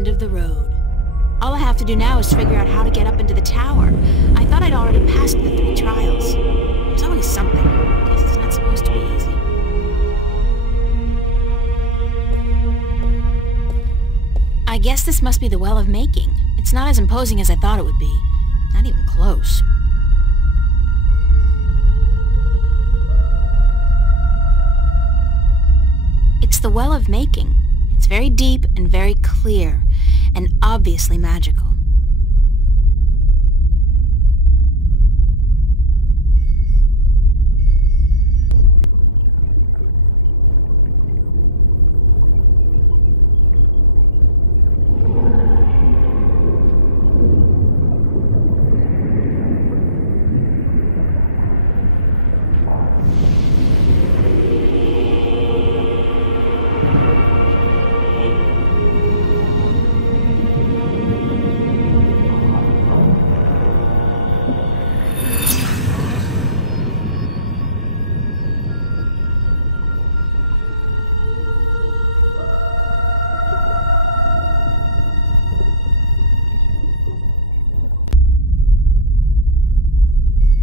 end of the road. All I have to do now is figure out how to get up into the tower. I thought I'd already passed the 3 trials. There's always something. Guess it's not supposed to be easy. I guess this must be the Well of Making. It's not as imposing as I thought it would be. Not even close. It's the Well of Making. It's very deep and very clear, and obviously magical.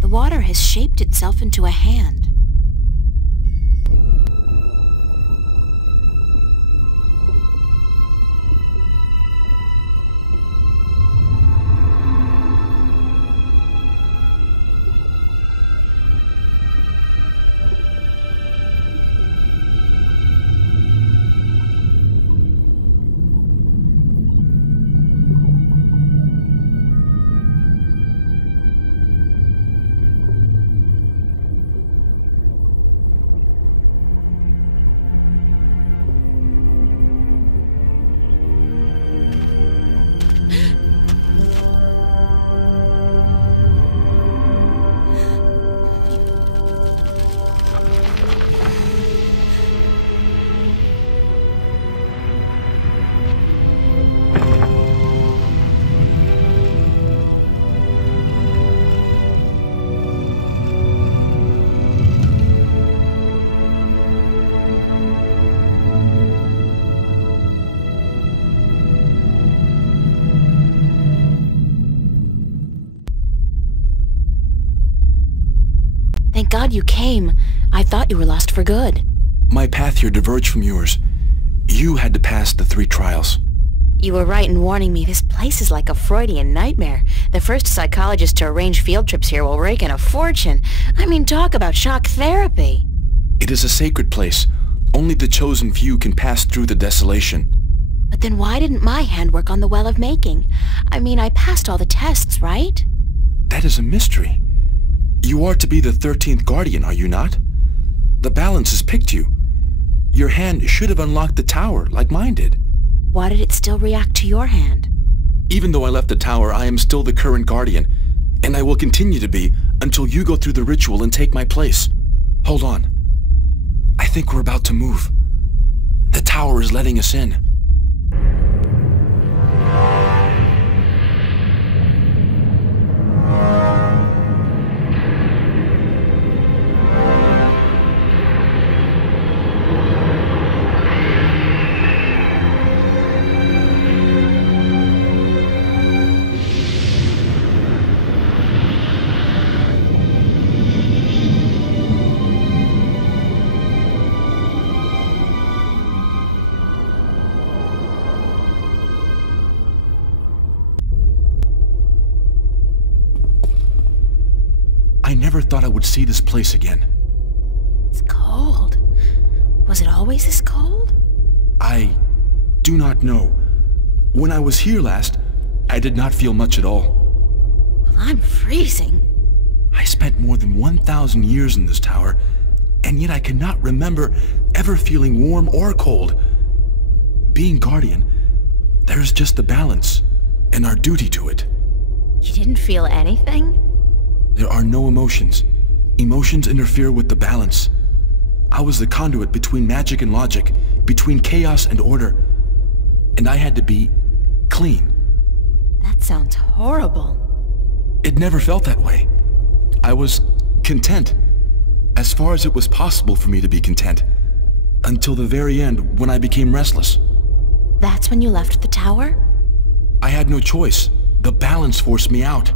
The water has shaped itself into a hand. Thank God you came. I thought you were lost for good. My path here diverged from yours. You had to pass the 3 trials. You were right in warning me. This place is like a Freudian nightmare. The first psychologist to arrange field trips here will rake in a fortune. I mean, talk about shock therapy. It is a sacred place. Only the chosen few can pass through the desolation. But then why didn't my hand work on the Well of Making? I mean, I passed all the tests, right? That is a mystery. You are to be the 13th Guardian, are you not? The balance has picked you. Your hand should have unlocked the tower, like mine did. Why did it still react to your hand? Even though I left the tower, I am still the current Guardian, and I will continue to be until you go through the ritual and take my place. Hold on. I think we're about to move. The tower is letting us in. I never thought I would see this place again. It's cold. Was it always this cold? I do not know. When I was here last, I did not feel much at all. Well, I'm freezing. I spent more than 1,000 years in this tower, and yet I cannot remember ever feeling warm or cold. Being Guardian, there is just the balance, and our duty to it. You didn't feel anything? There are no emotions. Emotions interfere with the balance. I was the conduit between magic and logic, between chaos and order, and I had to be clean. That sounds horrible. It never felt that way. I was content, as far as it was possible for me to be content, until the very end when I became restless. That's when you left the tower? I had no choice. The balance forced me out.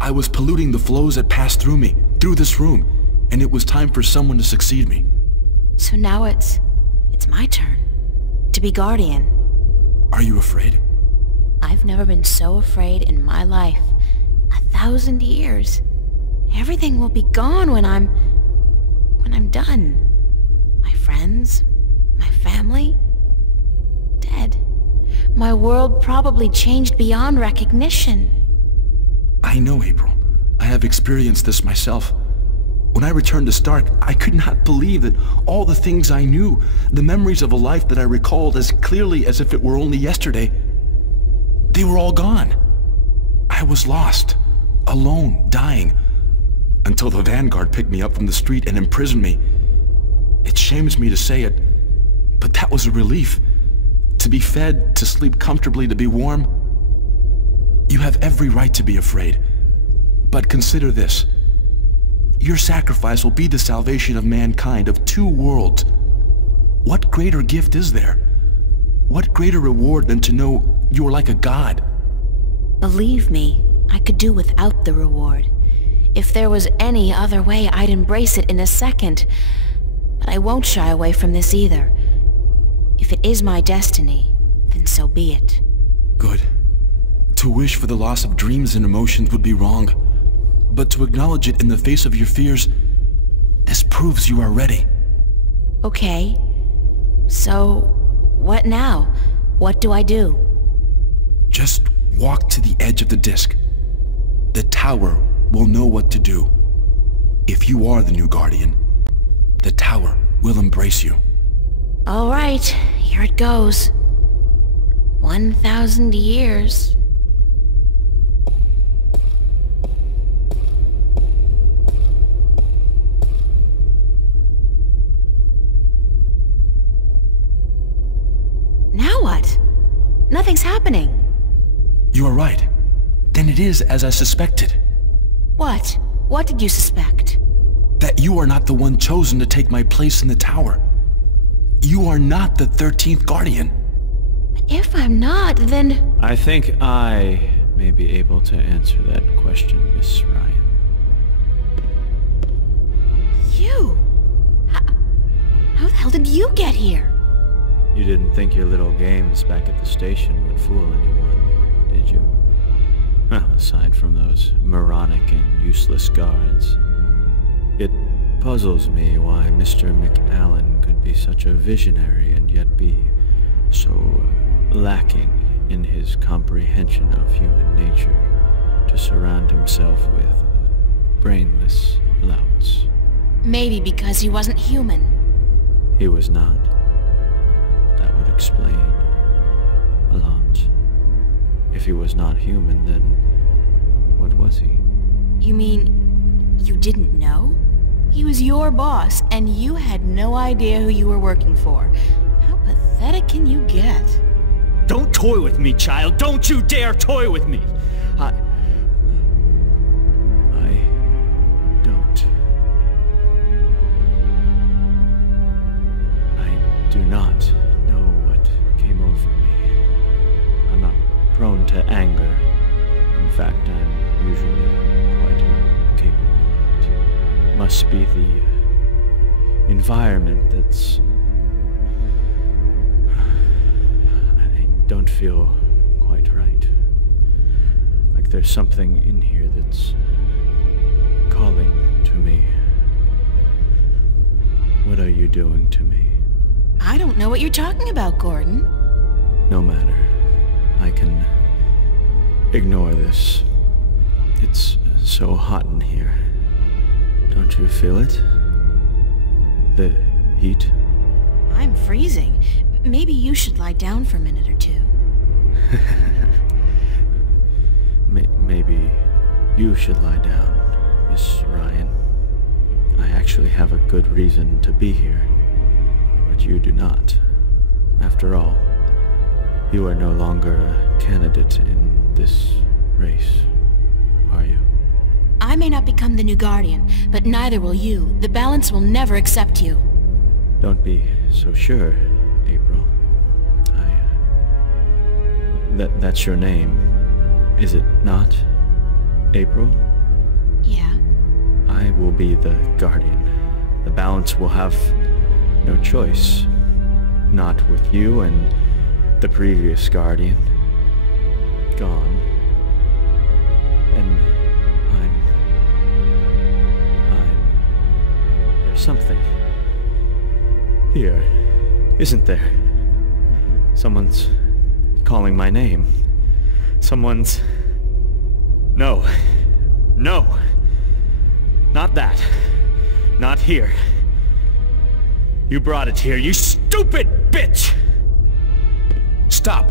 I was polluting the flows that passed through me, through this room, and it was time for someone to succeed me. So now it's my turn. To be Guardian. Are you afraid? I've never been so afraid in my life. 1,000 years. Everything will be gone when I'm done. My friends, my family, dead. My world probably changed beyond recognition. I know, April. I have experienced this myself. When I returned to Stark, I could not believe that all the things I knew, the memories of a life that I recalled as clearly as if it were only yesterday, they were all gone. I was lost, alone, dying, until the Vanguard picked me up from the street and imprisoned me. It shames me to say it, but that was a relief. To be fed, to sleep comfortably, to be warm. You have every right to be afraid. But consider this. Your sacrifice will be the salvation of mankind, of two worlds. What greater gift is there? What greater reward than to know you are like a god? Believe me, I could do without the reward. If there was any other way, I'd embrace it in a second. But I won't shy away from this either. If it is my destiny, then so be it. Good. To wish for the loss of dreams and emotions would be wrong. But to acknowledge it in the face of your fears, this proves you are ready. Okay. So, what now? What do I do? Just walk to the edge of the disk. The tower will know what to do. If you are the new Guardian, the tower will embrace you. All right, here it goes. 1,000 years. Now what? Nothing's happening. You are right. Then it is as I suspected. What? What did you suspect? That you are not the one chosen to take my place in the tower. You are not the 13th Guardian. If I'm not, then... I think I may be able to answer that question, Miss Ryan. You? How the hell did you get here? You didn't think your little games back at the station would fool anyone, did you? Aside from those moronic and useless guards. It puzzles me why Mr. McAllen could be such a visionary and yet be so lacking in his comprehension of human nature to surround himself with brainless louts. Maybe because he wasn't human. He was not. That would explain a lot. If he was not human, then what was he? You mean you didn't know? He was your boss, and you had no idea who you were working for. How pathetic can you get? Don't toy with me, child! Don't you dare toy with me! I don't. I do not know what came over me. I'm not prone to anger. In fact, I'm usually quite incapable of it. Must be the environment that's... I don't feel quite right. Like there's something in here that's calling to me. What are you doing to me? I don't know what you're talking about, Gordon. No matter. I can ignore this. It's so hot in here. Don't you feel it? The heat? I'm freezing. Maybe you should lie down for a minute or two. Maybe you should lie down, Miss Ryan. I actually have a good reason to be here, but you do not. After all, you are no longer a candidate in this race, are you? I may not become the new Guardian, but neither will you. The balance will never accept you. Don't be so sure, April. That's your name, is it not? April? Yeah. I will be the guardian. The balance will have no choice. Not with you and the previous guardian gone. And there's something here, isn't there? Someone's calling my name. Someone's... No. No! Not that. Not here. You brought it here, you stupid bitch! Stop!